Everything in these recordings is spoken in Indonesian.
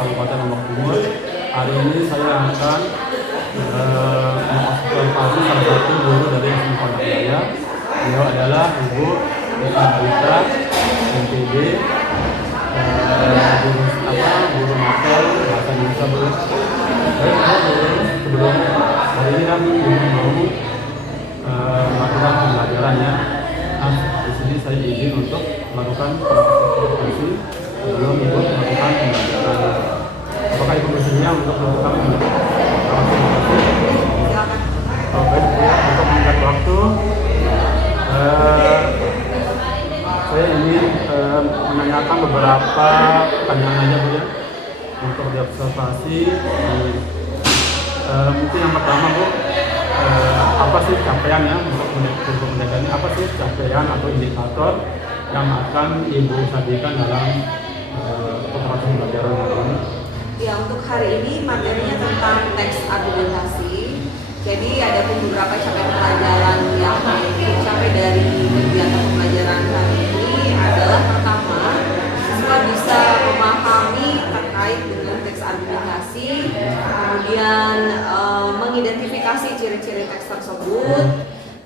Kabupaten Lombok Timur. Hari ini saya akan mengobservasi salah satu guru dari SMA Pondok Jaya. Beliau adalah Ibu Desa Balita MPD, guru novel bahasa Indonesia Bu. Sebelum hari ini kan mau melakukan pembelajarannya. Nah, di sini saya izin untuk melakukan presentasi sebelum Ibu melakukan pembelajaran. Apakah Ibu bersedia untuk melakukan presentasi? Oke, untuk meningkat waktu, saya ingin menanyakan beberapa pertanyaan aja Bu ya, untuk diobservasi. Mungkin yang pertama Bu, apa sih capaian ya untuk pendidikan ini? Apa sih capaian atau indikator yang akan Ibu sajikan dalam pembelajaran hari ini? Ya, untuk hari ini materinya tentang teks argumentasi. Jadi ada beberapa capaian pelajaran yang dicapai dari kegiatan pembelajaran hari ini adalah pertama, siswa bisa memahami terkait dengan teks argumentasi, kemudian mengidentifikasi ciri-ciri teks tersebut,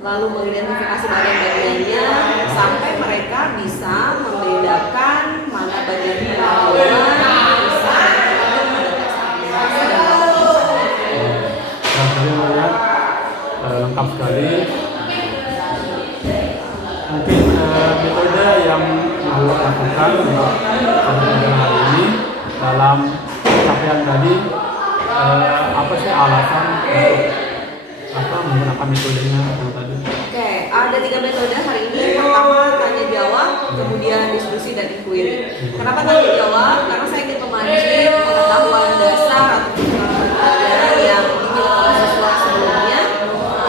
lalu mengidentifikasi bagian-bagiannya sampai mereka bisa membedakan mana bagian pengetahuan, lengkap sekali. Mungkin metode yang Ibu lakukan untuk pembelajaran hari ini dalam capaian tadi, apa sih alasan untuk menggunakan metodenya yang tadi? Oke, ada 3 metode hari ini. Pertama tanya jawab, kemudian diskusi dan inquiry. Kenapa tanya jawab? Karena saya ingin memancing pengetahuan dasar atau pelajaran yang dimiliki oleh siswa sebelumnya.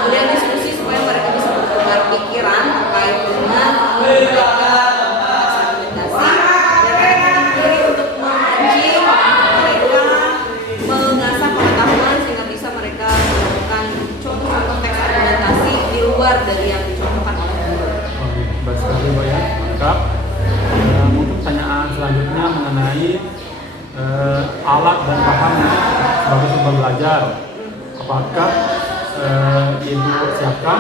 Kemudian diskusi supaya mereka bisa bertukar pikiran terkait dengan mereka argumentasi. Dan inquiry untuk memancing mereka mengasah pengetahuan sehingga bisa mereka melakukan contoh-contoh teks argumentasi di luar dari yang dicontohkan oleh guru. Baik sekali Bu ya, lengkap. Mungkin pertanyaan selanjutnya mengenai alat dan bahan sebagai sumber belajar. Apakah Ibu siapkan?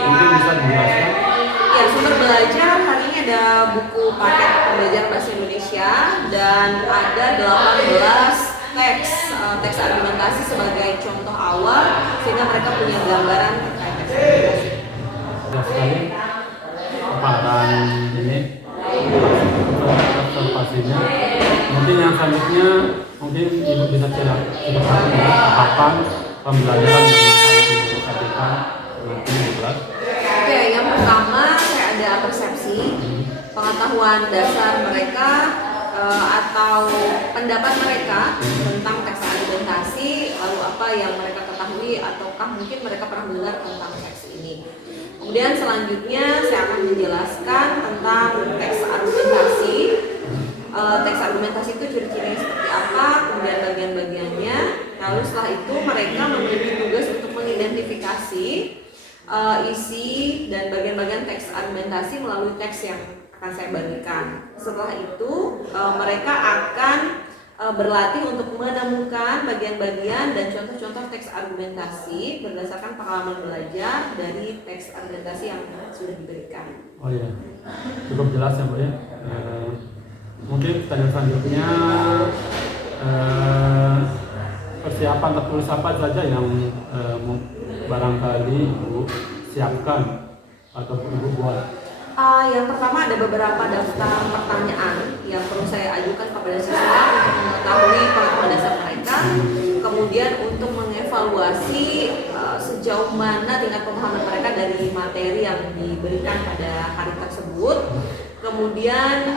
Mungkin bisa dijelaskan. Ya, sumber belajar hari ini ada buku paket pembelajaran bahasa Indonesia dan ada 18 teks argumentasi sebagai contoh awal sehingga mereka punya gambaran terkait teks argumentasi. Jelas sekali paparan ini observasinya. Mungkin yang selanjutnya mungkin Ibu bisa ceritakan tahapan pembelajaran yang akan Ibu sampaikan nanti di kelas. Oke, yang pertama saya ada persepsi, pengetahuan dasar mereka atau pendapat mereka tentang teks argumentasi, lalu apa yang mereka ketahui ataukah mungkin mereka pernah mendengar tentang teks ini. Kemudian selanjutnya saya akan menjelaskan tentang teks argumentasi. Teks argumentasi itu ciri-cirinya seperti apa, kemudian bagian-bagiannya. Lalu setelah itu mereka memiliki tugas untuk mengidentifikasi isi dan bagian-bagian teks argumentasi melalui teks yang akan saya bagikan. Setelah itu mereka akan berlatih untuk menemukan bagian-bagian dan contoh-contoh teks argumentasi berdasarkan pengalaman belajar dari teks argumentasi yang sudah diberikan. Oh iya, cukup jelas ya Bu ya. Mungkin pertanyaan selanjutnya, persiapan tertulis apa saja yang barangkali Ibu siapkan atau Ibu buat? Yang pertama ada beberapa daftar pertanyaan yang perlu saya ajukan kepada siswa untuk mengetahui pengetahuan dasar mereka. Kemudian untuk mengevaluasi sejauh mana tingkat pemahaman mereka dari materi yang diberikan pada hari tersebut. Kemudian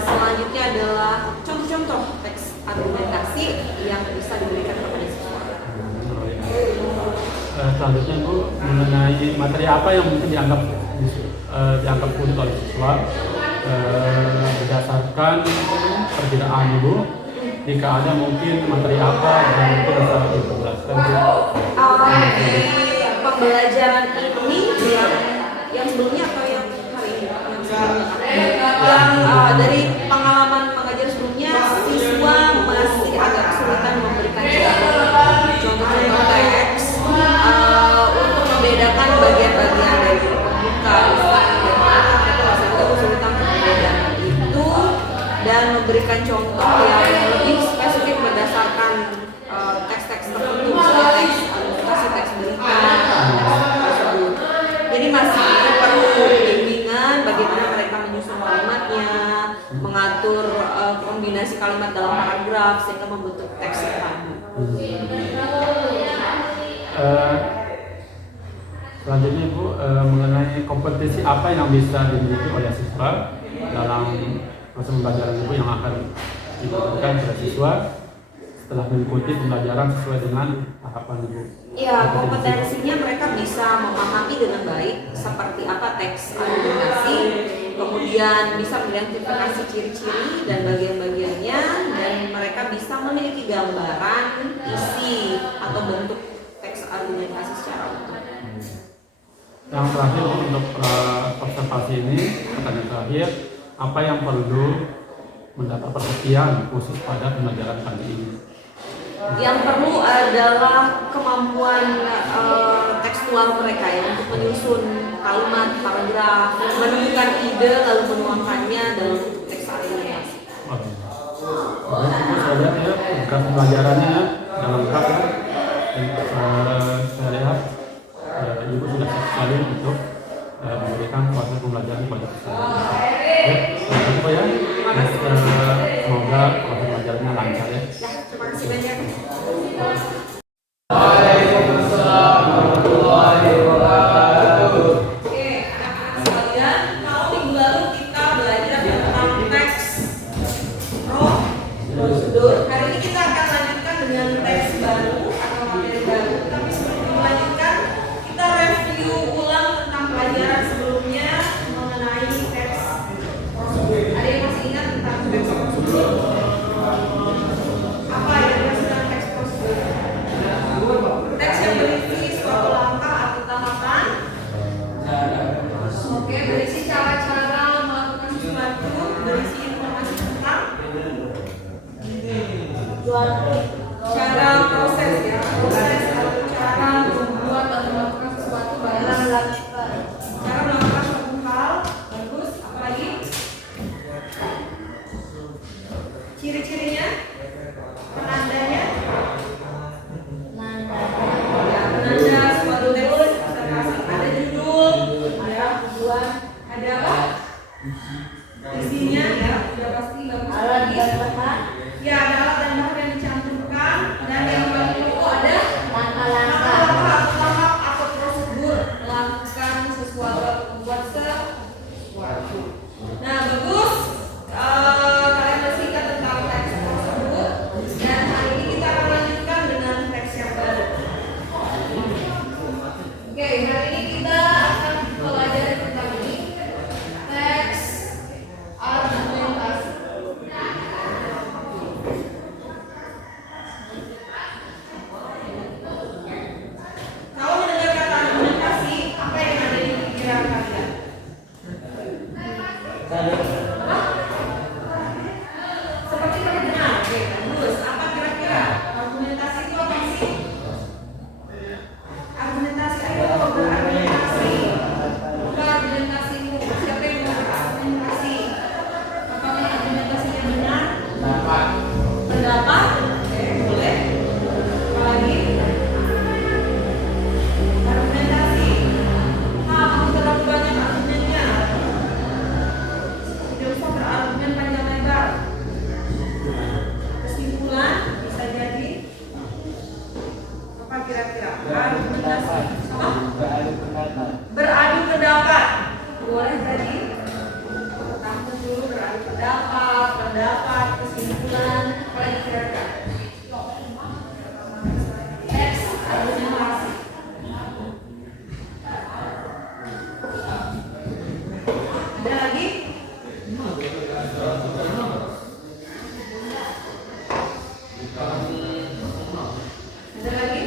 selanjutnya adalah contoh-contoh teks argumentasi yang bisa diberikan kepada siswa. Selanjutnya Bu, mengenai materi apa yang mungkin dianggap unik oleh siswa berdasarkan perkiraan Ibu, jika ada mungkin materi apa yang itu bisa Ibu jelaskan Bu? Pembelajaran ini yang sebelumnya atau yang hari ini? Yang sebelumnya. Yang dari pengalaman mengajar sebelumnya, siswa masih perlu bimbingan bagaimana mereka menyusun kalimatnya, mengatur kombinasi kalimat dalam paragraf sehingga membentuk teks yang tadi. Selanjutnya Ibu, mengenai kompetisi apa yang bisa dimiliki oleh siswa dalam proses pembelajaran Ibu yang akan diberikan kepada siswa setelah mengikuti pembelajaran sesuai dengan tahapan Ibu? Ya, kompetensinya mereka bisa memahami dengan baik seperti apa teks argumentasi, kemudian bisa mengidentifikasi ciri-ciri dan bagian-bagiannya, dan mereka bisa memiliki gambaran isi atau bentuk teks argumentasi secara utuh. Yang terakhir untuk observasi ini, pertanyaan terakhir, apa yang perlu mendapat perhatian khusus pada pembelajaran kali ini? Yang perlu adalah kemampuan tekstual mereka ya untuk menyusun kalimat, paragraf, menemukan ide lalu menuangkannya dalam teks argumentasi. Oke. Baik, Ibu, saya lihat ya program pembelajarannya ya, dalam lengkap ya. Dan, saya lihat Ibu sudah siap sekali untuk memberikan proses pembelajaran kepada siswa. Oke, sampai jumpa ya. Semoga proses pembelajarannya lancar ya. Ya, terima kasih banyak. Waalaikumsalam warahmatullahi wabarakatuh. Oke, anak-anak sekalian, kalau minggu lalu kita belajar tentang teks prosedur, hari ini kita akan lanjutkan dengan teks baru atau materi baru. Tapi sebelum dilanjutkan, kita review ulang tentang pelajaran sebelumnya mengenai teks prosedur. Ada yang masih ingat tentang teks prosedur? Apa yang dimaksud dengan teks prosedur? Teks yang berisi suatu langkah atau tahapan. Oke, berisi cara-cara melakukan sesuatu, berisi informasi tentang cara proses ya, proses atau cara membuat atau melakukan sesuatu, bagus. Cara melakukan suatu hal, bagus. Apalagi? Ciri-cirinya, penandanya. Ya, penanda suatu teks ada judul, ada tujuan, ada apa? Isinya ya, sudah pasti bagus. Ya, ada alat dan bahan yang dicantumkan, dan yang paling pokok ada langkah-langkah atau tahap atau prosedur melakukan sesuatu atau membuat sesuatu. Nah, bagus. Kalian masih ingat tentang teks prosedur, dan hari ini kita akan lanjutkan dengan teks yang baru. Oke, hari ini kita akan pelajari tentang ini, teks argumentasi. Kalau mendengar kata argumentasi, apa yang ada di pikiran kalian? Apa? Seperti terdengar. Oke, bagus. Apa kira-kira? Argumentasi itu apa sih? Argumentasi, ayo berargumentasi. Buka argumentasimu. Siapa yang mau berargumentasi? Apakah argumentasinya benar? Pendapat? Oke, boleh. Apa lagi? Argumentasi. Kamu terlalu banyak argumennya. Tidak usah berargumen panjang lebar. Kesimpulan bisa jadi apa kira-kira? Argumentasi. Apa? Beradu pendapat. Boleh jadi. Tampil dulu beradu pendapat, kesimpulan, apa lagi kira-kira? Teks argumentasi. Ada lagi? Ada lagi?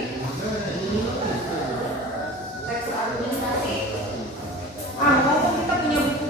Teks argumentasi. Ngomong kita punya buku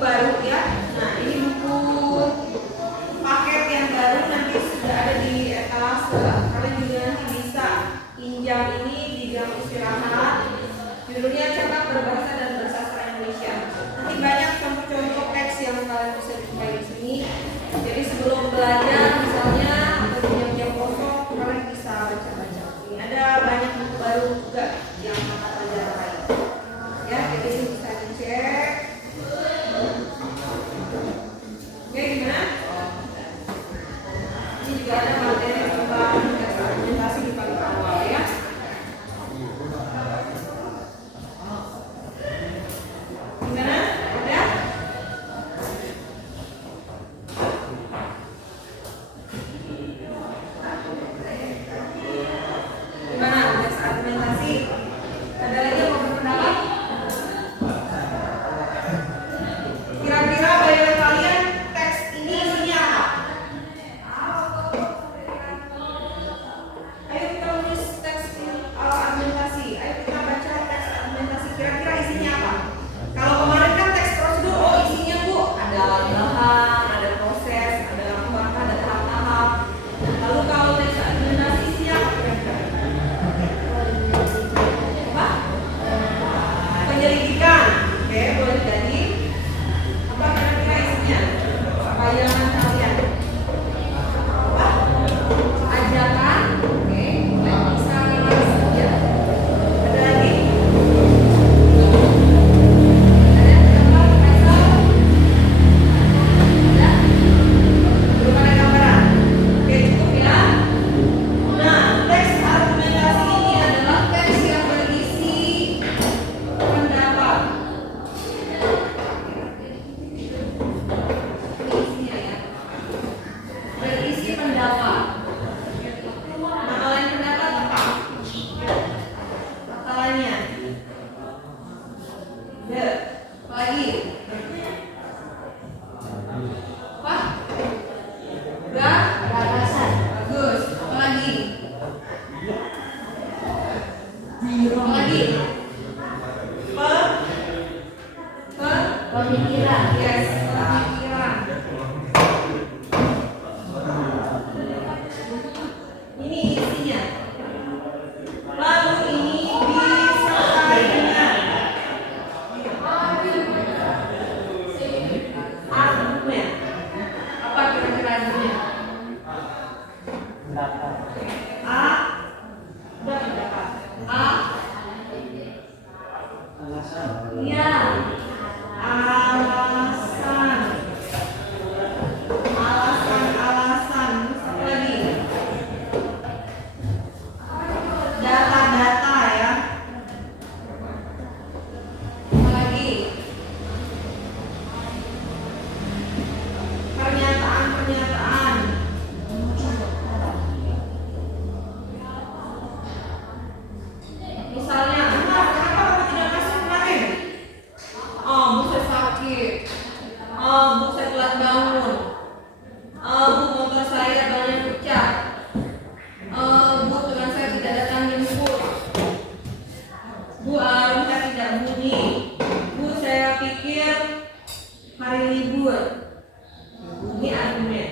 Oke, boleh jadi apa kira-kira isinya? Bayangan kalian. Apa? Ajakan. Oke, bisa saja. Ada lagi? Ada gambar, Faisal? Ada? Belum ada gambaran. Oke, cukup ya. Nah, teks argumentasi ini adalah teks yang berisi pendapat. Isinya ya. Berisi pendapat. Amalan pendapat apa? Katalannya. Apa lagi? Apa? Gagasan. Bagus. Apa lagi? Apa lagi? Pemikiran. Yes, pemikiran. Ini isinya. Lalu ini disertai dengan argumen. Apa kira-kira argumen? A. Udah pendapat. A. Iya. Alasan. Alasan. Terus apa lagi? Data-data ya. Apa lagi? Pernyataan-pernyataan. Misalnya, kenapa kamu tidak masuk kemarin? Oh, Bu, saya sakit. Oh, Bu, saya telat bangun. Oh, Bu, motor saya banyak pecah. Oh, Bu, teman saya tidak datang jemput. Bu, alarm saya tidak bunyi. Bu, saya pikir hari libur. Ini argumen.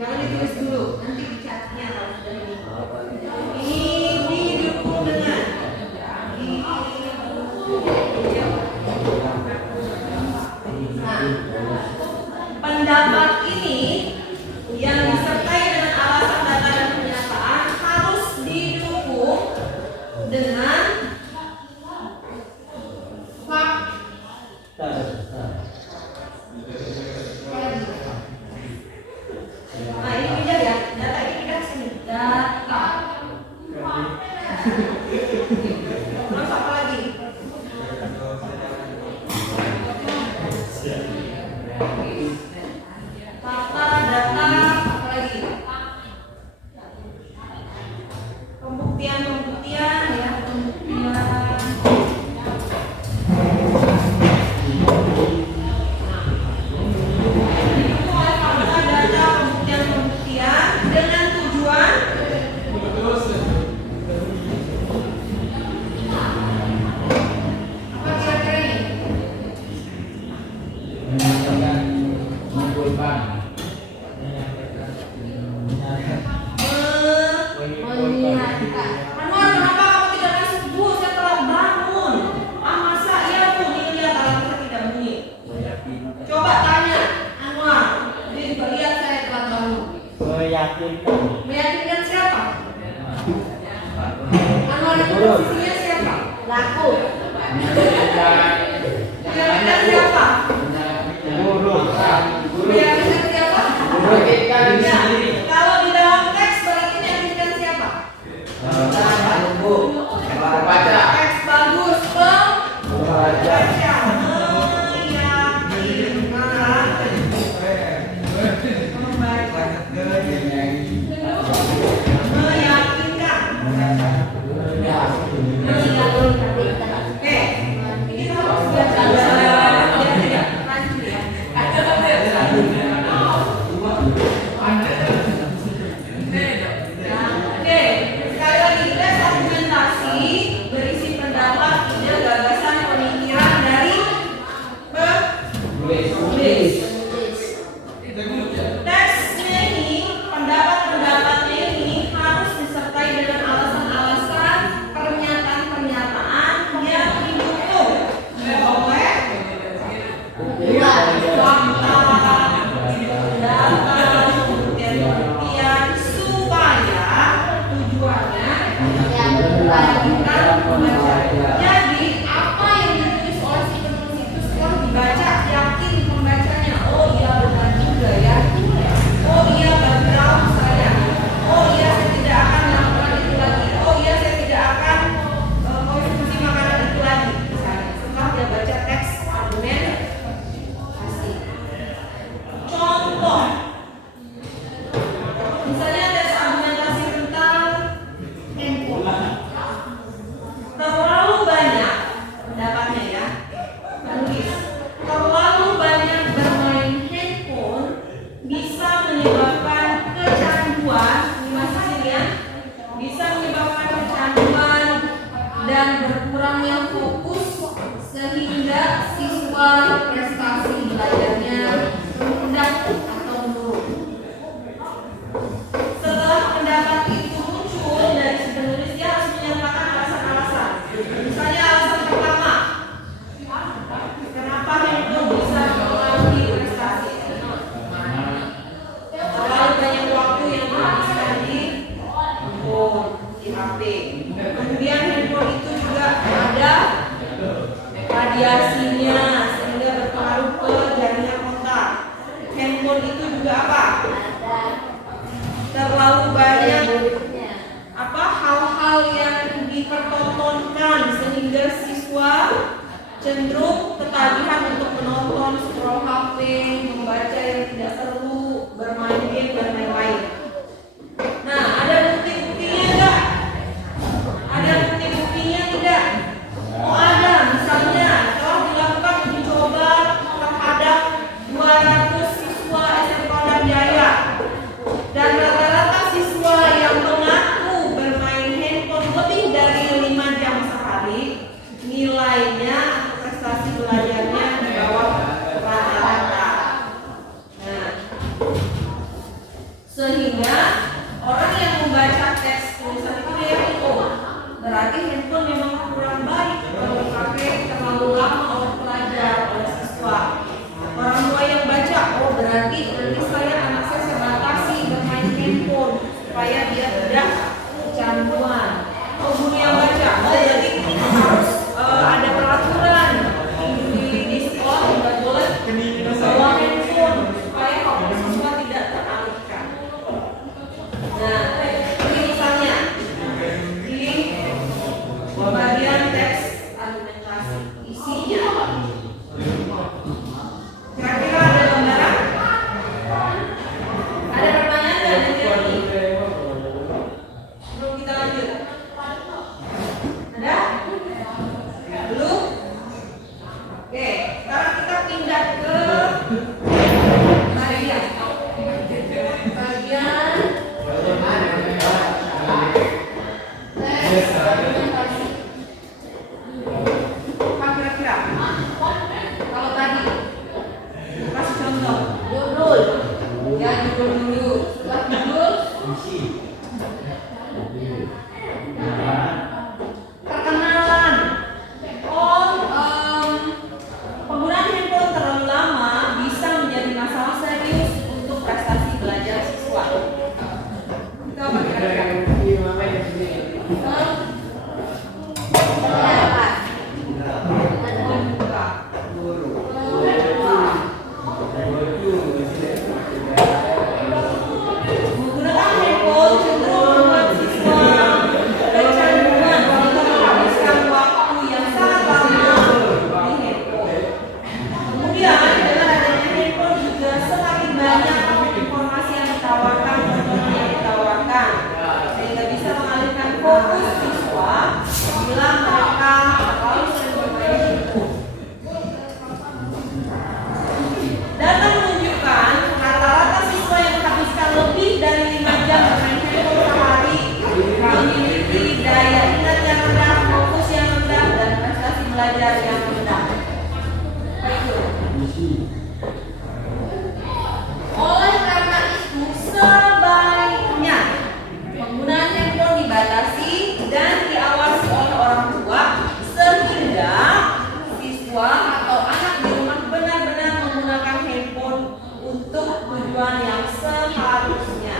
Jangan ditulis dulu, nanti dicatatnya kalau sudah ini. Ini didukung dengan Nah, pendapat ini yang disertai dengan alasan, data, dan pernyataan harus didukung dengan fakta. Nah, ini beda ya. Data ini kita sini. Data. Terus apa lagi? Fakta, data, apa lagi? Pembuktian ya, pembuktian. Didukung oleh fakta, data, pembuktian dengan tujuan apa kira-kira ini? Mengingatkan. Anwar, kenapa kamu tidak masuk? Bu, saya telah bangun. Ah, masa iya, Bu? Ini lihat alarm saya tidak bunyi. Coba tanya Anwar, dia juga lihat saya telah bangun. Meyakinkan siapa? Anwar itu posisinya siapa? Laku. Meyakinkan siapa? Meyakinkan siapa? Ya, kalau di dalam teks balik ini meyakinkan siapa? Teks bagus, pembaca. Meyakinkan. Oke, ini kalau sudah lanjut ya. Oke, sekali lagi tes argumentasi berisi pendapat, ide, gagasan, pemikiran dari penulis. Teksnya ini, pendapat-pendapatnya ini harus disertai dengan alasan-alasan, pernyataan-pernyataan cenderung ketagihan untuk menonton, scroll HP, membaca yang tidak perlu, bermain game dan lain-lain. Nah, ada bukti-buktinya enggak? Ada bukti-buktinya tidak? Oh ada, misalnya telah dilakukan uji coba terhadap 200 siswa SMP Pondok Jaya dan rata-rata siswa yang mengaku bermain handphone lebih dari 5 jam sehari nilainya atau prestasi belajarnya di bawah rata-rata. Nah, sehingga orang yang membaca teks tulisan itu dia berarti handphone memang kurang baik kalau dipakai terlalu lama oleh pelajar, oleh siswa. Orang tua yang baca, oh berarti anak saya batasi bermain handphone supaya dia tidak kecanduan. Oh guru yang baca, oh berarti harus ada peraturan di sekolah tidak boleh membawa handphone supaya fokus siswa tidak teralihkan. Nah, ini misalnya di bagian teks argumentasi isinya. Kira-kira ada gambaran? Ada pertanyaan nggak dari ini? Sebelum kita lanjut. Ada? Belum? Oke, sekarang kita pindah ke bagian tes argumentasi. Apa kira-kira? Kalau tadi kasih contoh judul, ya judul dulu. Setelah judul perkenalan. Penggunaan handphone terlalu lama bisa menjadi masalah serius untuk prestasi belajar siswa. Itu apa kira-kira? Menggunakan handphone cenderung membuat siswa kecanduan sehingga menghabiskan waktu yang sangat lama di handphone. Kemudian dengan adanya handphone juga semakin banyak informasi yang ditawarkan, tontonan yang ditawarkan, sehingga bisa mengalihkan fokus siswa bila mereka terlalu sering bermain handphone. Data menunjukkan rata-rata siswa yang menghabiskan lebih dari 5 jam bermain handphone sehari memiliki daya ingat yang rendah, fokus yang rendah, dan prestasi belajar yang rendah. Oleh karena itu, sebaiknya penggunaan handphone dibatasi dan diawasi oleh orang tua sehingga siswa atau anak di rumah benar-benar menggunakan handphone untuk tujuan yang seharusnya.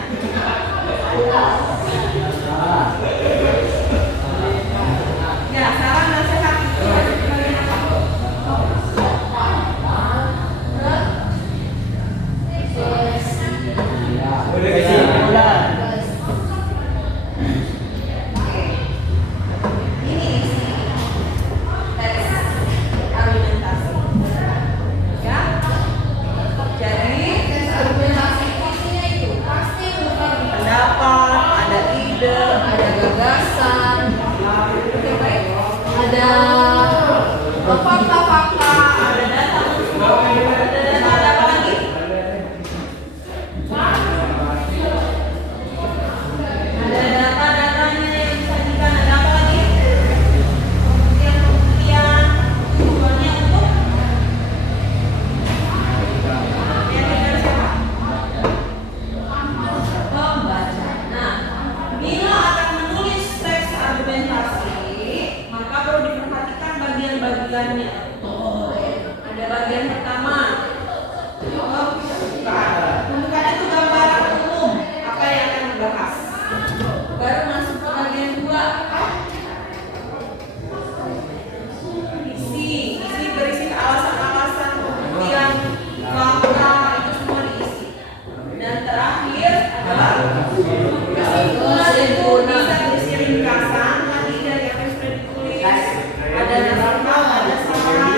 Ya, saran nasihat itu bagaimana? Ini isi teks argumentasi. Ya. Jadi teks argumentasi isinya itu pasti bukan pendapat, ada ide, ada gagasan, ada fakta-fakta, ada data unsur, ada apa lagi? Ada data-datanya yang disajikan, ada apa lagi? Pembuktian tujuannya untuk meyakinkan siapa? Pembaca. Nah, bila akan menulis teks argumentasi, maka perlu diperhatikan bagian-bagiannya. Ada bagian pertama, pembukaan. Pembukaan itu gambaran umum apa yang akan dibahas. Baru masuk ke bagian 2, isi berisi alasan-alasan, pembuktian, fakta, itu semua diisi. Dan terakhir adalah kesimpulan, itu bisa berisi ringkasan tadi dari apa yang sudah ditulis, ada nasihat, ada saran,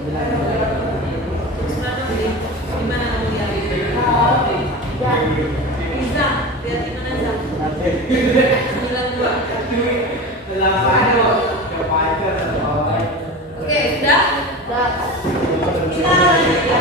Gimana kamu lihat? Iza, lihat di mana Iza? 92. Oke, sudah? Kita lanjut ya.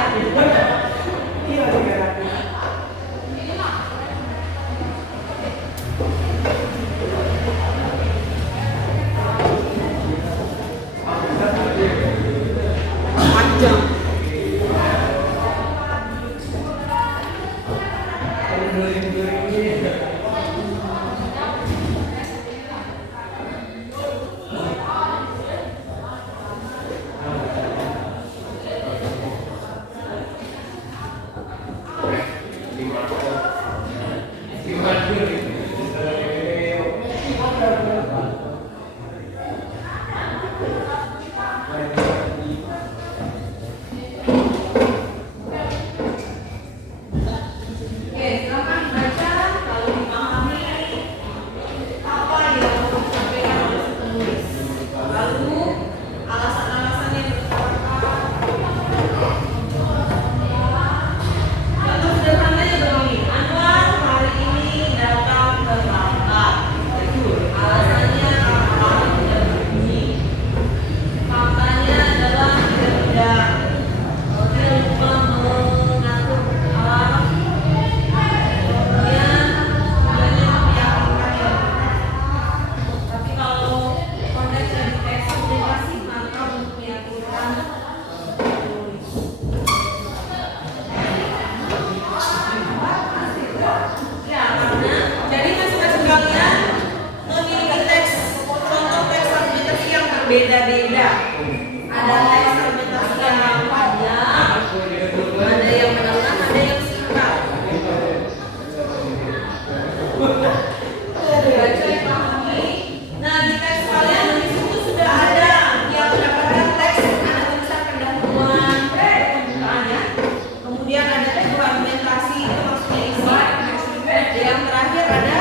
Beda-beda. Ada teks argumentasi yang panjang, ada yang menengah, ada yang singkat. Baca yang pahami. Nah, di teks kalian di situ sudah ada yang mendapatkan teks, ada tulisan pendahuluan, pembukaannya. Kemudian ada teks argumentasi, itu maksudnya isi. Yang terakhir ada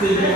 Tiga,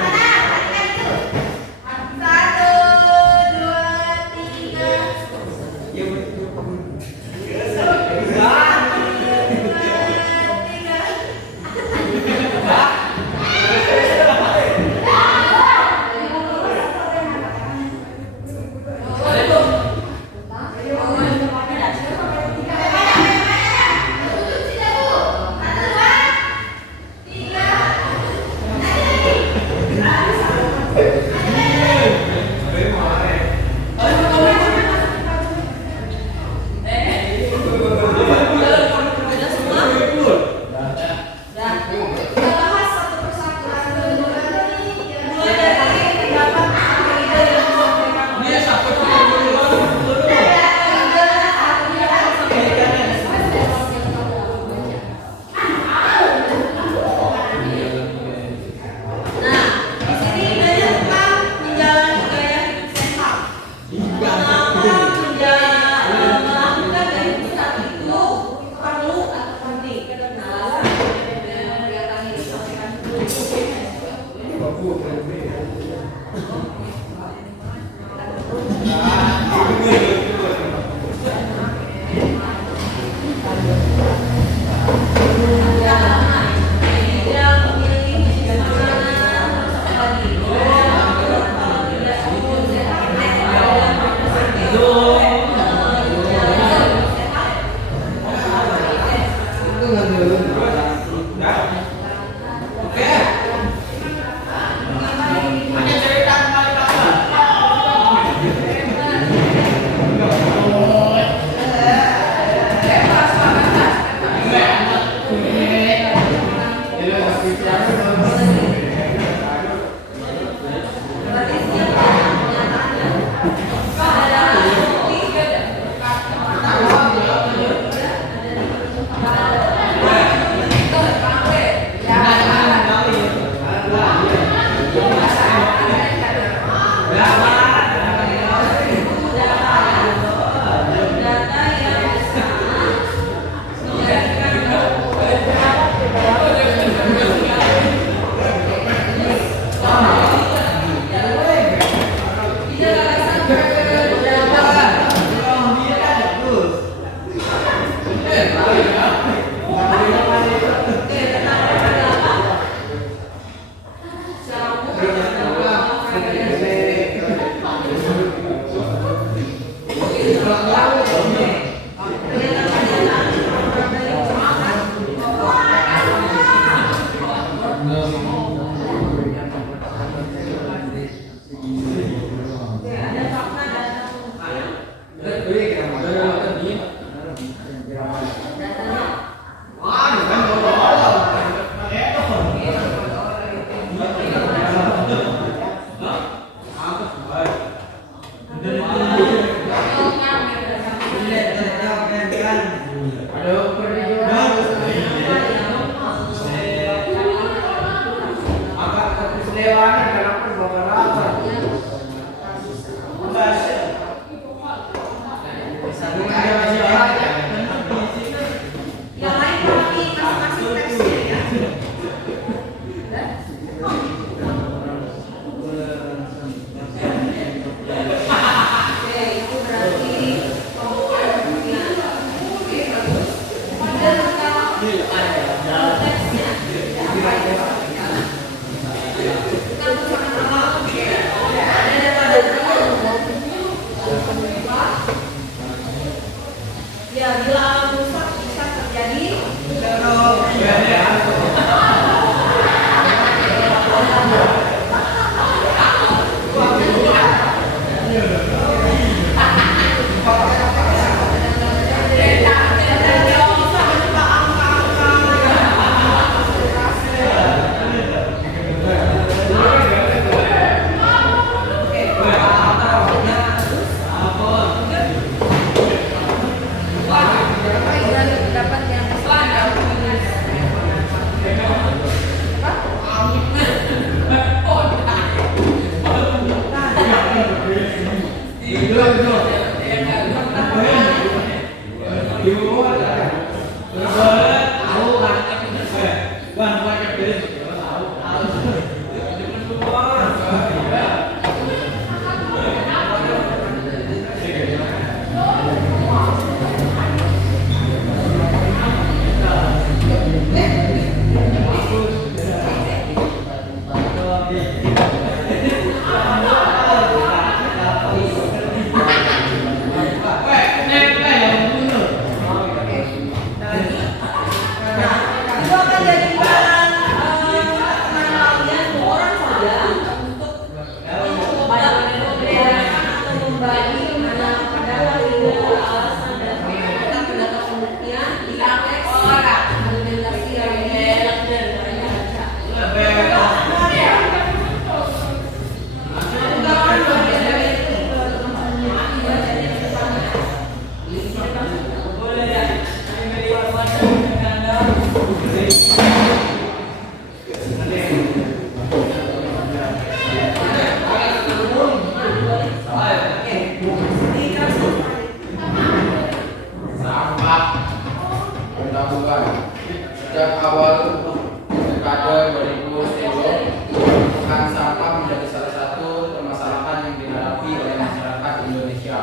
Sejak awal dekade 2010, tumpukan sampah menjadi salah satu permasalahan yang dihadapi oleh masyarakat Indonesia.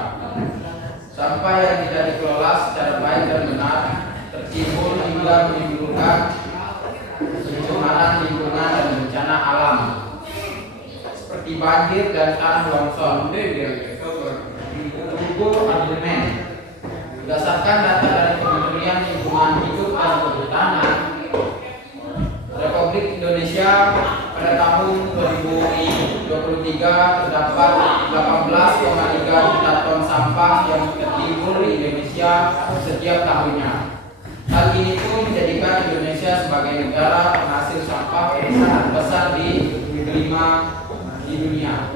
Sampah yang tidak dikelola secara baik dan benar tertimbun hingga menimbulkan pencemaran lingkungan dan bencana alam seperti banjir dan tanah longsor. Berdasarkan data dari Kementerian Lingkungan Hidup dan Kehutanan Republik Indonesia, pada tahun 2023 terdapat 18,3 juta ton sampah yang tertimbun di Indonesia setiap tahunnya. Hal ini pun menjadikan Indonesia sebagai negara penghasil sampah terbesar di kelima di dunia.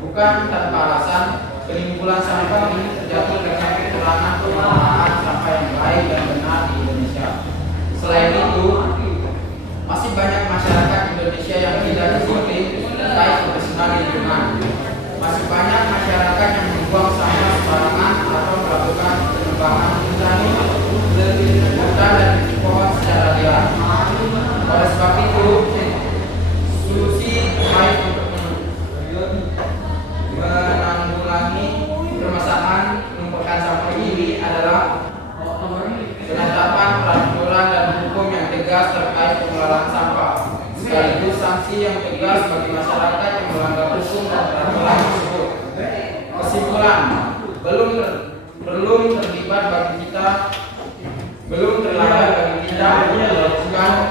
Bukan tanpa alasan, penimbunan sampah ini terjadi karena kekurangan pengelolaan sampah yang baik dan benar di Indonesia. Selain itu, masih banyak masyarakat Indonesia yang tidak disiplin terkait kebersihan lingkungan. Masih banyak masyarakat yang membuang sampah sembarangan atau melakukan penebangan hutan dan pohon secara liar. Oleh sebab itu, solusi terbaik untuk menanggulangi permasalahan penumpukan sampah ini adalah penetapan peraturan dan hukum yang tegas terkait pengelolaan sampah, sekaligus sanksi yang tegas bagi masyarakat yang melanggar hukum dan peraturan tersebut. Kesimpulan, belum terlambat bagi kita melakukan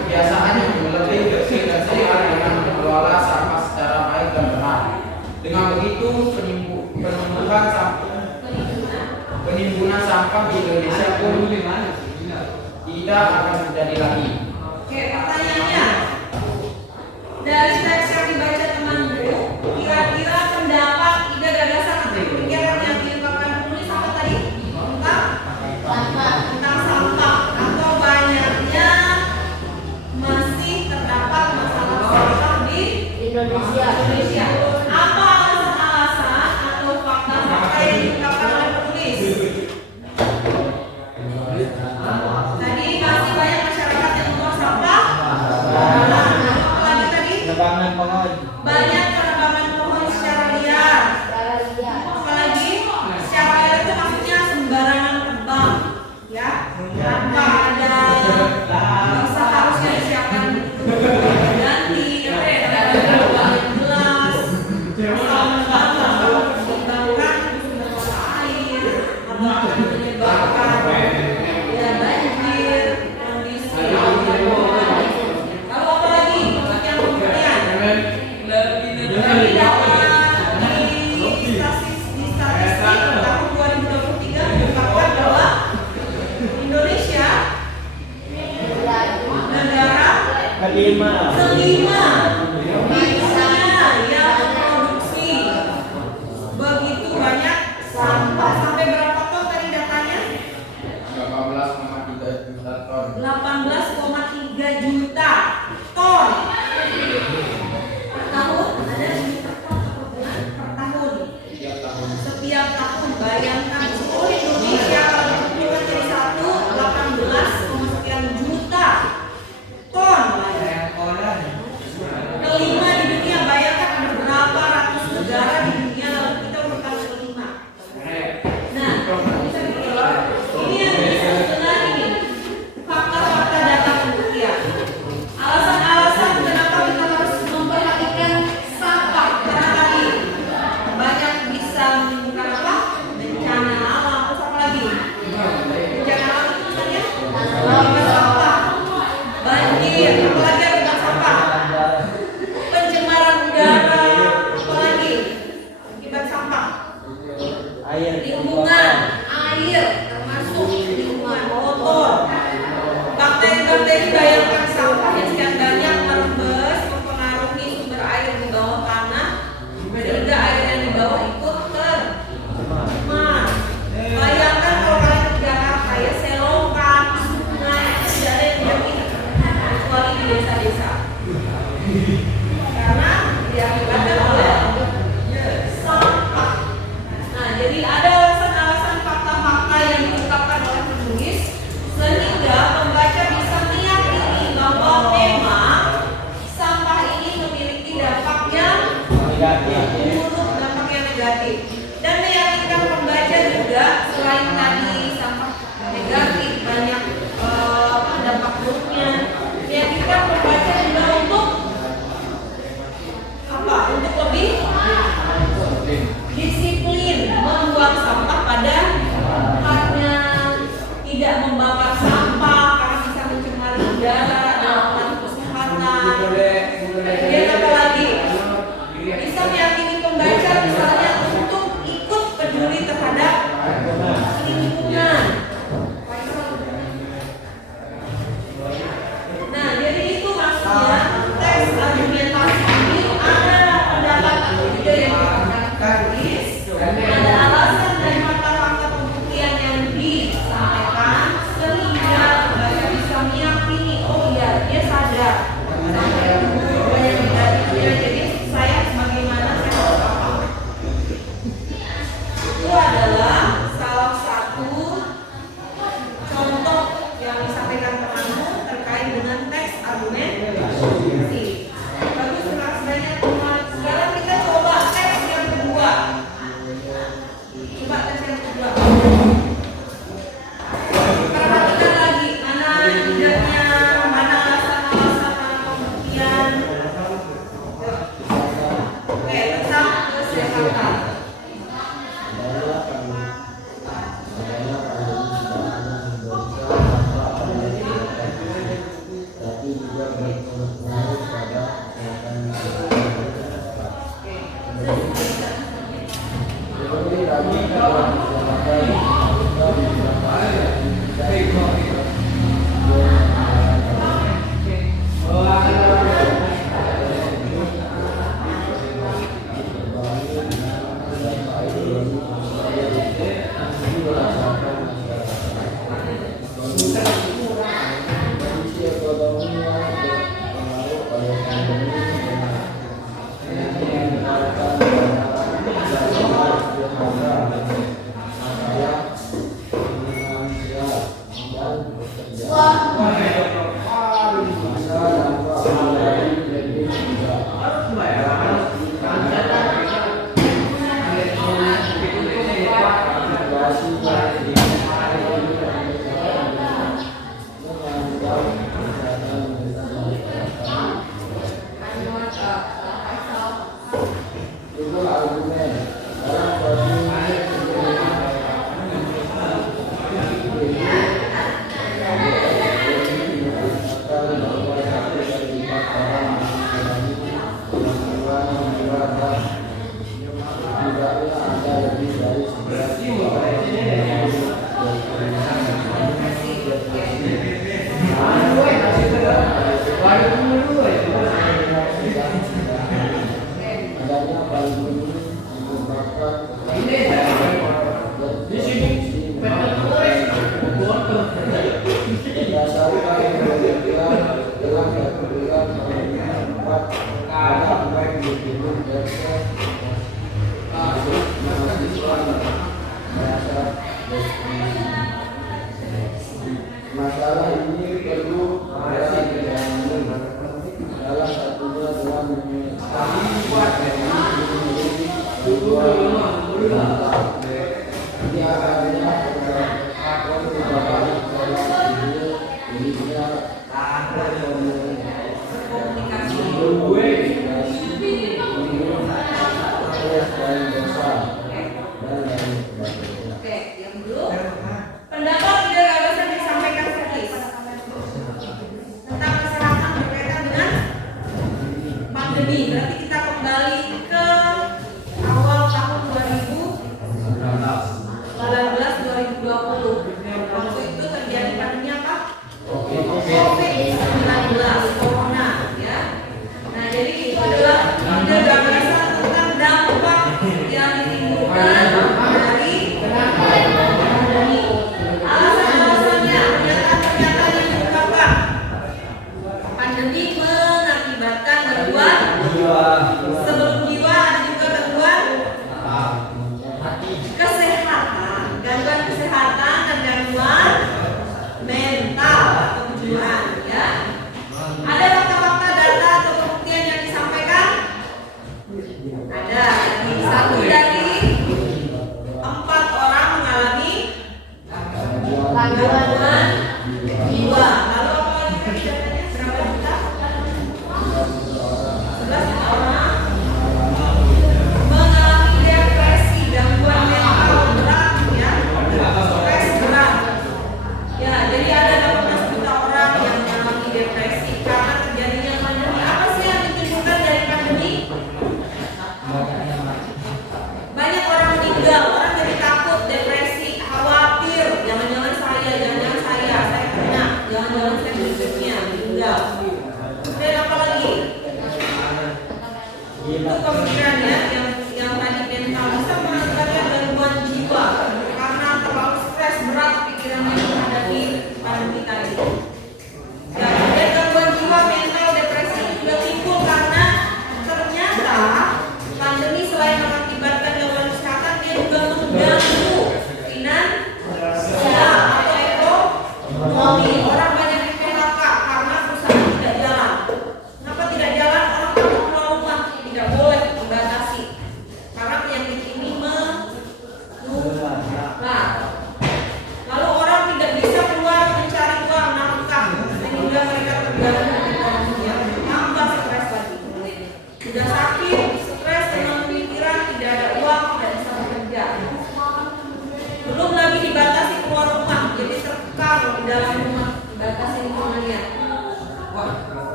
kebiasaan yang lebih bersih dan sehat dengan mengelola sampah secara baik dan benar. Dengan begitu, penimbunan sampah di Indonesia pun tidak akan terjadi lagi. Oke, pertanyaannya, dari teks yang dibaca temanku, kira-kira pendapat ide gagasan atau pemikiran yang diungkapkan penulis apa tadi? Tentang sampah atau banyaknya masih terdapat masalah sampah di Indonesia. Apa alasan-alasan atau fakta-fakta yang diungkapkan oleh penulis? Tadi masih banyak masyarakat yang membuang sampah. Apa lagi tadi? Banyak penebangan pohon secara liar. Apa lagi? Secara liar itu maksudnya sembarangan tebang, ya, tanpa ada seharusnya disiapkan ganti, ada jadwal yang jelas. Asal menyebabkan sumber air atau menyebabkan ya banjir, kondisi. Lalu apa lagi? Yang kemudian dari data di statistik tahun 2023 mengungkapkan bahwa Indonesia negara kelima di dunia yang memproduksi begitu banyak sampah. Sampai berapa ton tadi datanya? 18,3 juta ton. 18,3 juta ton per tahun. Ada per tahun. Setiap tahun. Bayangkan seluruh Indonesia kalau dikumpulkan jadi satu, 18, sekian juta ton. Kelima di dunia. Bayangkan ada berapa ratus negara di dunia lalu kita urutan kelima. Nah, ini yang bisa sebenarnya ini fakta-fakta data pembuktian. Alasan-alasan kenapa kita harus memperhatikan sampah, karena tadi banyak bisa menimbulkan apa? Bencana alam. Terus apa lagi? Bencana alam itu misalnya akibat sampah, banjir, apalagi akibat sampah, pencemaran udara, apalagi akibat sampah, lingkungan, air, termasuk lingkungan kotor, bakteri-bakteri. Bayangkan sampah yang sekian banyak merembes mempengaruhi sumber air di bawah tanah, sehingga air yang di bawah ikut tercemar. Bayangkan kalau kalian di Jakarta ya, selokan, sungai, tidak ada yang jernih kecuali di desa-desa, karena diakibatkan oleh sampah. Nah, jadi ada alasan-alasan fakta-fakta yang diungkapkan oleh penulis sehingga pembaca bisa meyakini bahwa memang sampah ini memiliki dampak yang buruk, dampak yang negatif, dan meyakinkan pembaca juga selain tadi sampah negatif banyak dampak buruknya, meyakinkan pembaca juga untuk apa? Untuk lebih disiplin membuang sampah pada tempatnya, tidak membakar sampah karena bisa mencemari udara dan mempengaruhi kesehatan. Dan apa lagi? Bisa meyakini pembaca misalnya untuk ikut peduli terhadap lingkungan. sampai tumbuh banyak negatifnya. Jadi saya bagaimana saya harus apa? Itu adalah salah satu contoh yang disampaikan temanmu terkait dengan teks argumentasi. Bagus, terima kasih banyak teman. Sekarang kita coba teks yang kedua. Coba tes yang kedua. Perhatikan lagi mana tidaknya, mana alasan-alasan pembuktian. Oke, tentang kesehatan. Masalah ini perlu salah satunya adalah ini akhirnya pendapat ide gagasan disampaikan kritis tentang kesehatan berkaitan dengan pandemi. Berarti kita kembali ke awal tahun 2019-2020. Waktu itu terjadi pandemi apa? COVID-19, Corona, ya. Nah, jadi itu adalah ide gagasan tentang dampak yang ditimbulkan dari pandemi. Alasan-alasannya, pernyataan-pernyataan yang diungkapkan. Pandemi mengakibatkan gangguan sebelum jiwa, ada juga gangguan kesehatan, gangguan kesehatan dan gangguan mental atau kejiwaan, ya. Ada fakta-fakta, data atau pembuktian yang disampaikan? Ada. Jadi 1 dari 4 orang mengalami gangguan jiwa. Lalu apa lagi tadi datanya? Berapa juta? 11 juta orang mengalami depresi, gangguan mental berat, ya, stres berat. Ya, jadi ada 18 juta orang yang mengalami depresi karena terjadinya pandemi. Apa sih yang ditimbulkan dari pandemi? Banyak orang meninggal, orang jadi takut, depresi, khawatir. Jangan-jangan saya kena, jangan-jangan saya berikutnya meninggal. Dan apa lagi?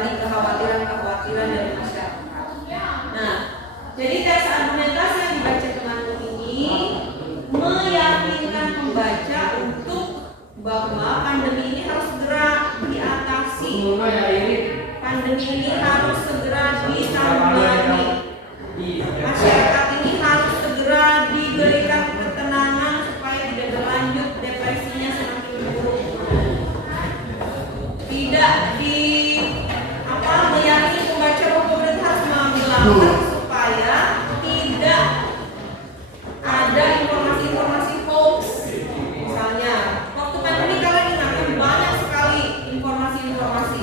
tadi kekhawatiran dari masyarakat. Nah, jadi teks argumentasi yang dibaca teman-teman ini meyakinkan pembaca untuk bahwa pandemi ini harus segera diatasi. Pandemi ini harus segera ditangani. Masyarakat ini harus segera diberikan ketenangan supaya tidak berlanjut depresinya semakin buruk. Tidak meyakini pembaca bahwa pemerintah harus mengambil langkah supaya tidak ada informasi-informasi hoax. Misalnya, waktu pandemi kalian ingat banyak sekali informasi-informasi.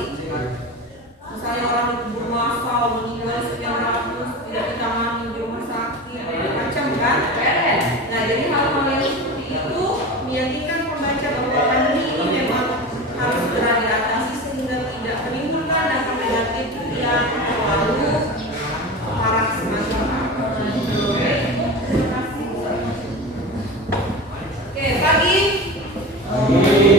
Misalnya orang dikubur massal, meninggal sekian ratus, tidak ditangani di rumah sakit, macam kan? Nah, jadi hal-hal yang seperti itu meyakinkan pembaca bahwa pandemi ini memang harus segera diatasi sehingga tidak menimbulkan dampak negatif yang terlalu parah semacam itu. Oke, pagi. Pagi.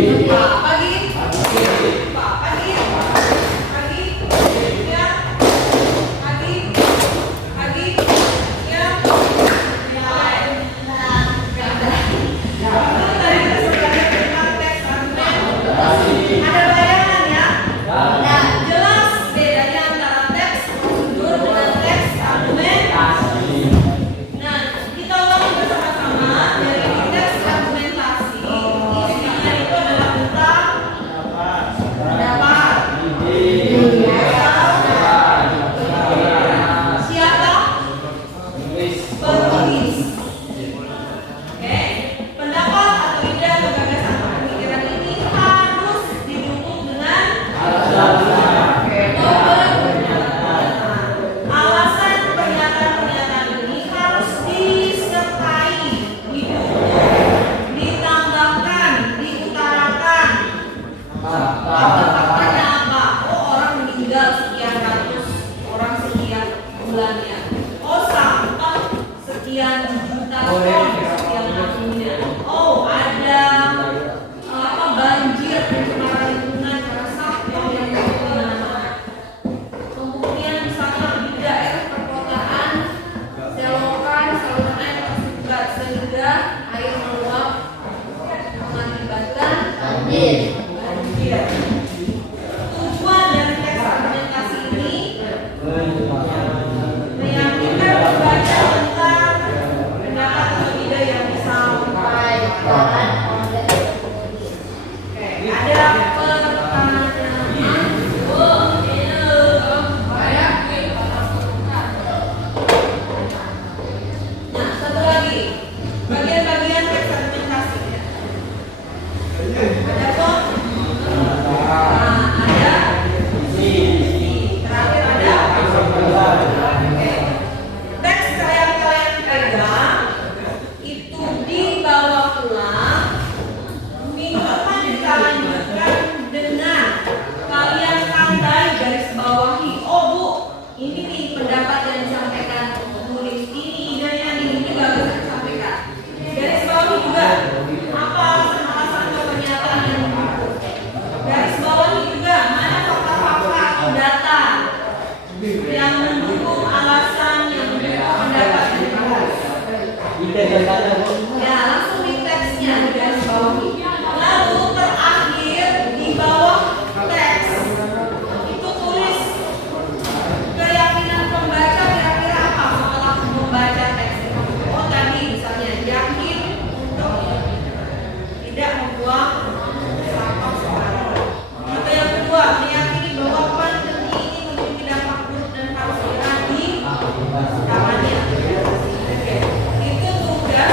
Itu tugas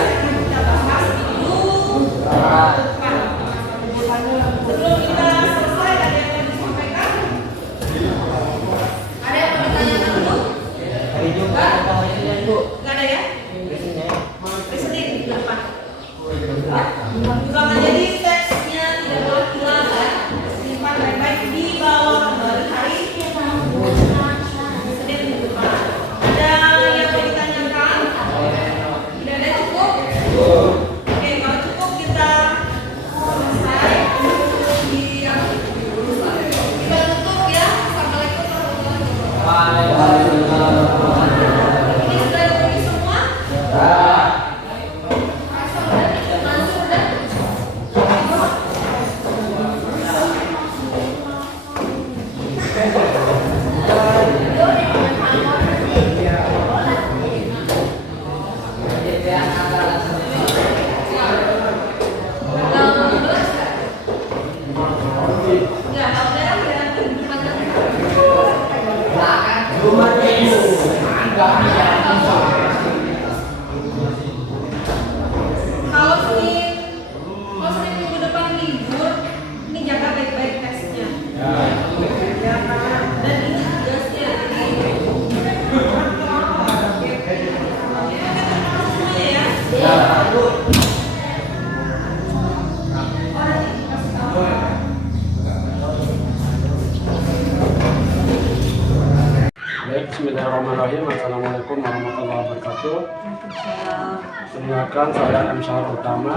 Bismillahirrahmanirrahim. Assalamualaikum warahmatullahi wabarakatuh. Waalaikumsalam. Perkenalkan, saya M. Syahar Utama,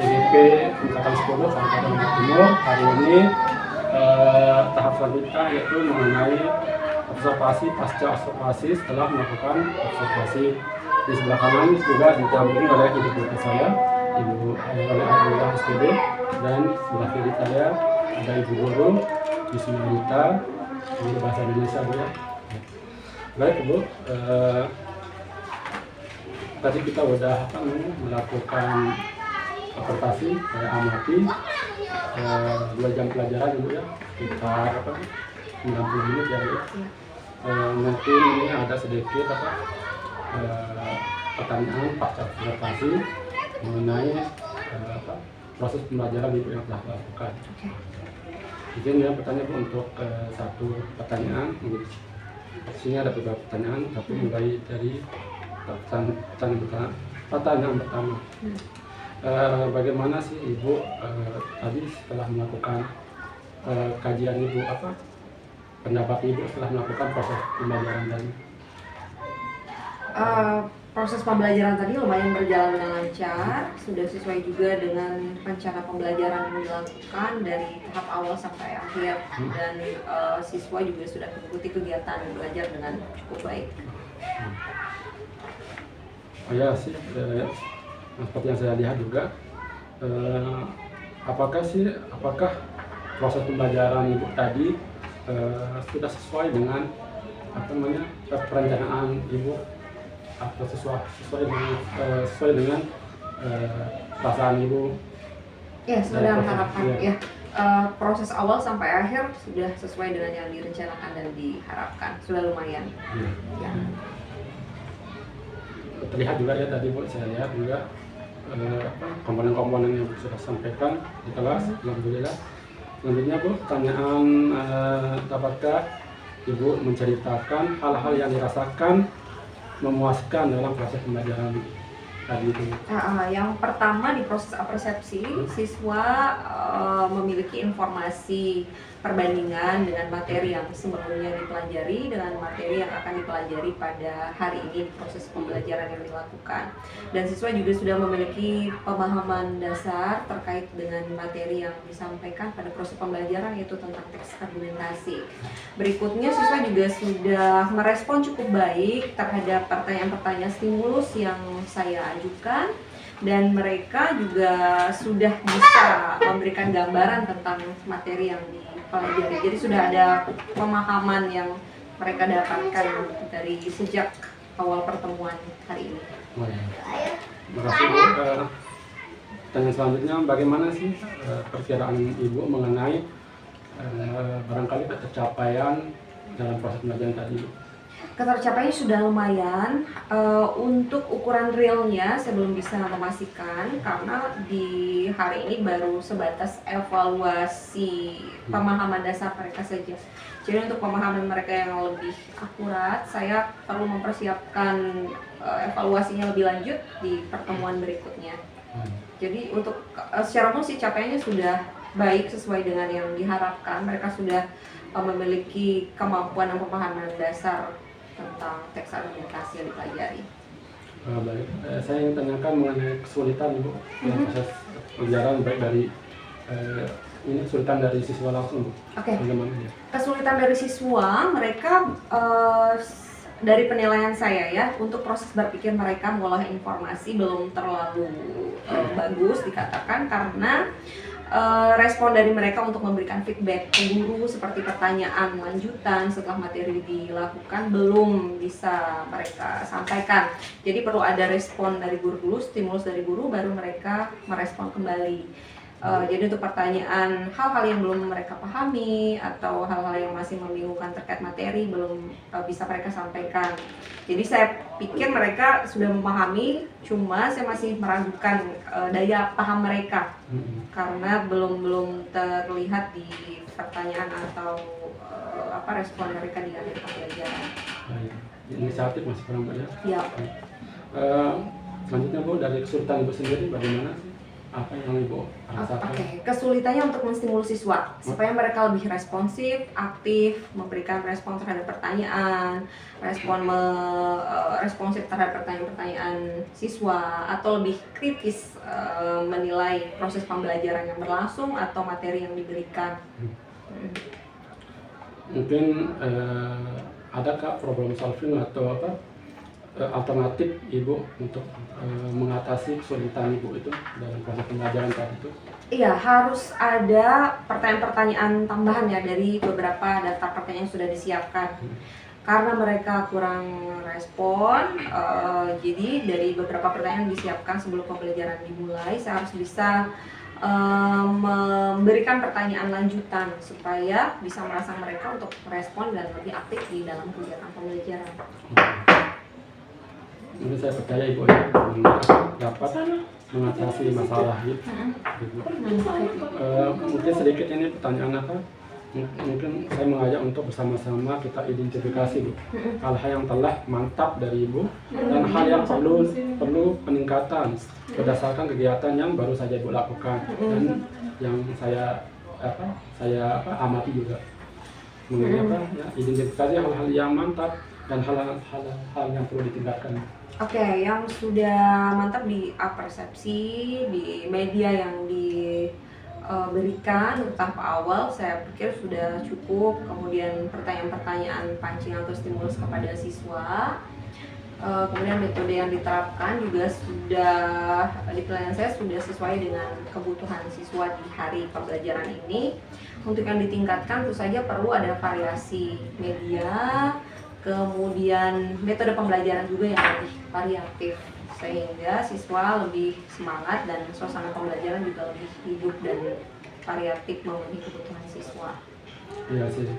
TGP Angkatan 10 Kabupaten Lombok Timur. Hari ini tahap selanjutnya yaitu mengenai observasi pasca observasi setelah melakukan observasi. Di sebelah kanan juga didampingi oleh ibu guru saya, Ibu Abdullah SPD, dan sebelah kiri saya ada Ibu Guru Bismillah, guru bahasa Indonesia, Bu, ya. Baik, Bu, tadi kita udah melakukan observasi, saya amati 2 jam pelajaran, Bu, ya, sekitar 90 menit ya, Bu. Nanti ini ada sedikit pertanyaan pasca observasi mengenai proses pembelajaran Ibu yang telah dilakukan. Izin ya bertanya, Bu, untuk satu pertanyaan. Di sini ada beberapa pertanyaan, tapi mulai dari pertanyaan pertama. Bagaimana sih Ibu tadi setelah melakukan kajian Ibu, pendapat Ibu setelah melakukan proses pembelajaran tadi? Proses pembelajaran tadi lumayan berjalan dengan lancar, sudah sesuai juga dengan rencana pembelajaran yang dilakukan dari tahap awal sampai akhir, dan siswa juga sudah mengikuti kegiatan belajar dengan cukup baik. Oh ya sih, seperti yang saya lihat juga, apakah proses pembelajaran Ibu tadi sudah sesuai dengan perencanaan Ibu, atau sesuai dengan perasaan Ibu? Ya, sudah mengharapkan ya. Proses awal sampai akhir sudah sesuai dengan yang direncanakan dan diharapkan, sudah lumayan. Ya. Terlihat juga ya tadi, Bu, saya lihat juga komponen-komponen yang sudah sampaikan di kelas. Alhamdulillah. Selanjutnya, Bu, pertanyaan, dapatkah Ibu menceritakan hal-hal yang dirasakan memuaskan dalam proses pembelajaran tadi itu? Yang pertama, di proses persepsi, siswa memiliki informasi perbandingan dengan materi yang sebelumnya dipelajari dengan materi yang akan dipelajari pada hari ini di proses pembelajaran yang dilakukan. Dan siswa juga sudah memiliki pemahaman dasar terkait dengan materi yang disampaikan pada proses pembelajaran, yaitu tentang teks argumentasi. Berikutnya, siswa juga sudah merespon cukup baik terhadap pertanyaan-pertanyaan stimulus yang saya ajukan, dan mereka juga sudah bisa memberikan gambaran tentang materi yang dipelajari. Jadi sudah ada pemahaman yang mereka dapatkan dari sejak awal pertemuan hari ini. Oh, ya. Terima kasih, Bu. Pertanyaan selanjutnya, bagaimana sih perkiraan Ibu mengenai barangkali ketercapaian dalam proses pembelajaran tadi? Ketercapaiannya sudah lumayan. Untuk ukuran realnya saya belum bisa memastikan karena di hari ini baru sebatas evaluasi pemahaman dasar mereka saja. Jadi untuk pemahaman mereka yang lebih akurat, saya perlu mempersiapkan evaluasinya lebih lanjut di pertemuan berikutnya. Jadi untuk secara umum sih capaiannya sudah baik sesuai dengan yang diharapkan. Mereka sudah memiliki kemampuan dan pemahaman dasar tentang teks argumentasi yang dipelajari. Baik, saya ingin tanyakan mengenai kesulitan, Ibu, dalam proses pembelajaran, baik dari ini kesulitan dari siswa langsung, Bu. Oke. Bagaimana ya? Kesulitan dari siswa, mereka dari penilaian saya ya, untuk proses berpikir mereka mengolah informasi belum terlalu bagus dikatakan, karena respon dari mereka untuk memberikan feedback ke guru seperti pertanyaan lanjutan setelah materi dilakukan belum bisa mereka sampaikan. Jadi perlu ada respon dari guru dulu, stimulus dari guru, baru mereka merespon kembali. Jadi untuk pertanyaan hal-hal yang belum mereka pahami atau hal-hal yang masih membingungkan terkait materi belum bisa mereka sampaikan. Jadi saya pikir mereka sudah memahami, cuma saya masih meragukan daya paham mereka karena belum terlihat di pertanyaan atau respon mereka di akhir pembelajaran. Inisiatif masih kurang banyak. Ya. Selanjutnya, Bu, dari kesulitan Ibu sendiri bagaimana sih apa yang Ibu rasakan? Oke, kesulitannya untuk menstimulus siswa supaya mereka lebih responsif, aktif, memberikan respon terhadap pertanyaan, responsif terhadap pertanyaan-pertanyaan siswa, atau lebih kritis menilai proses pembelajaran yang berlangsung atau materi yang diberikan. Mungkin adakah problem solving atau apa alternatif Ibu untuk mengatasi kesulitan Ibu itu dalam proses pembelajaran tadi itu? Iya, harus ada pertanyaan-pertanyaan tambahan ya dari beberapa daftar pertanyaan yang sudah disiapkan. Karena mereka kurang respon, jadi dari beberapa pertanyaan yang disiapkan sebelum pembelajaran dimulai, saya harus bisa memberikan pertanyaan lanjutan supaya bisa merangsang mereka untuk merespon dan lebih aktif di dalam kegiatan pembelajaran. Mungkin saya percaya Ibu ya, dapat mengatasi masalah itu. Mungkin sedikit ini pertanyaan apa? Mungkin saya mengajak untuk bersama-sama kita identifikasi Bu, hal-hal yang telah mantap dari Ibu dan hal yang perlu peningkatan berdasarkan kegiatan yang baru saja Ibu lakukan dan yang saya amati juga. Mengenai ya, identifikasi hal-hal yang mantap dan hal-hal yang perlu ditingkatkan. Oke, yang sudah mantap di persepsi, di media yang diberikan untuk tahap awal, saya pikir sudah cukup. Kemudian pertanyaan-pertanyaan pancing atau stimulus kepada siswa. Kemudian metode yang diterapkan juga sudah, di penilaian saya sudah sesuai dengan kebutuhan siswa di hari pembelajaran ini. Untuk yang ditingkatkan tentu saja perlu ada variasi media, kemudian metode pembelajaran juga yang lebih variatif sehingga siswa lebih semangat dan suasana pembelajaran juga lebih hidup dan variatif memenuhi kebutuhan siswa. Iya sih.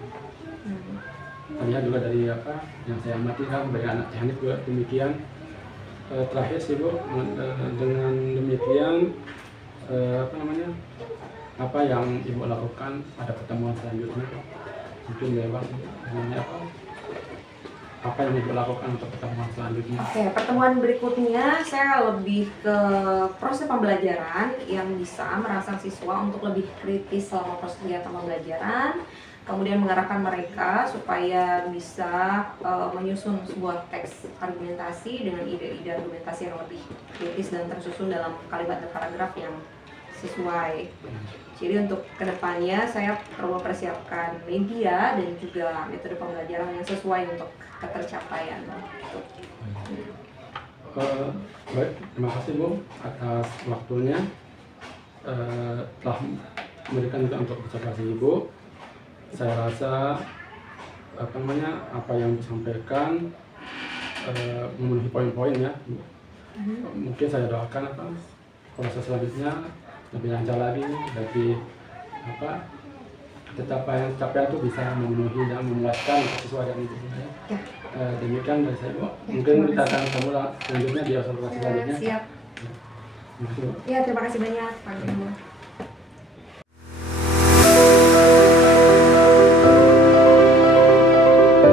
Terlihat juga dari apa yang saya amati kan dari anak teknik juga demikian. Terakhir sih Bu, dengan demikian apa yang Ibu lakukan pada pertemuan selanjutnya? Mungkin lewat ini apa yang Ibu lakukan untuk pertemuan selanjutnya? Oke, pertemuan berikutnya saya lebih ke proses pembelajaran yang bisa merangsang siswa untuk lebih kritis selama proses kegiatan pembelajaran, kemudian mengarahkan mereka supaya bisa menyusun sebuah teks argumentasi dengan ide-ide argumentasi yang lebih kritis dan tersusun dalam kalimat dan paragraf yang sesuai. Jadi untuk kedepannya saya perlu mempersiapkan media dan juga metode pembelajaran yang sesuai untuk ketercapaian. Baik, terima kasih Bu atas waktunya, telah memberikan juga untuk observasi Ibu. Saya rasa apa yang disampaikan memenuhi poin-poin ya. Mungkin saya doakan proses selanjutnya lebih lancar lagi, lebih capaian itu bisa memenuhi dan memuaskan siswa dan ibu ya. Demikian dari saya Bu. Mungkin kita akan ketemu selanjutnya di observasi selanjutnya. Siap. Terima kasih Bu. Ya, terima kasih banyak Pak Gubernur.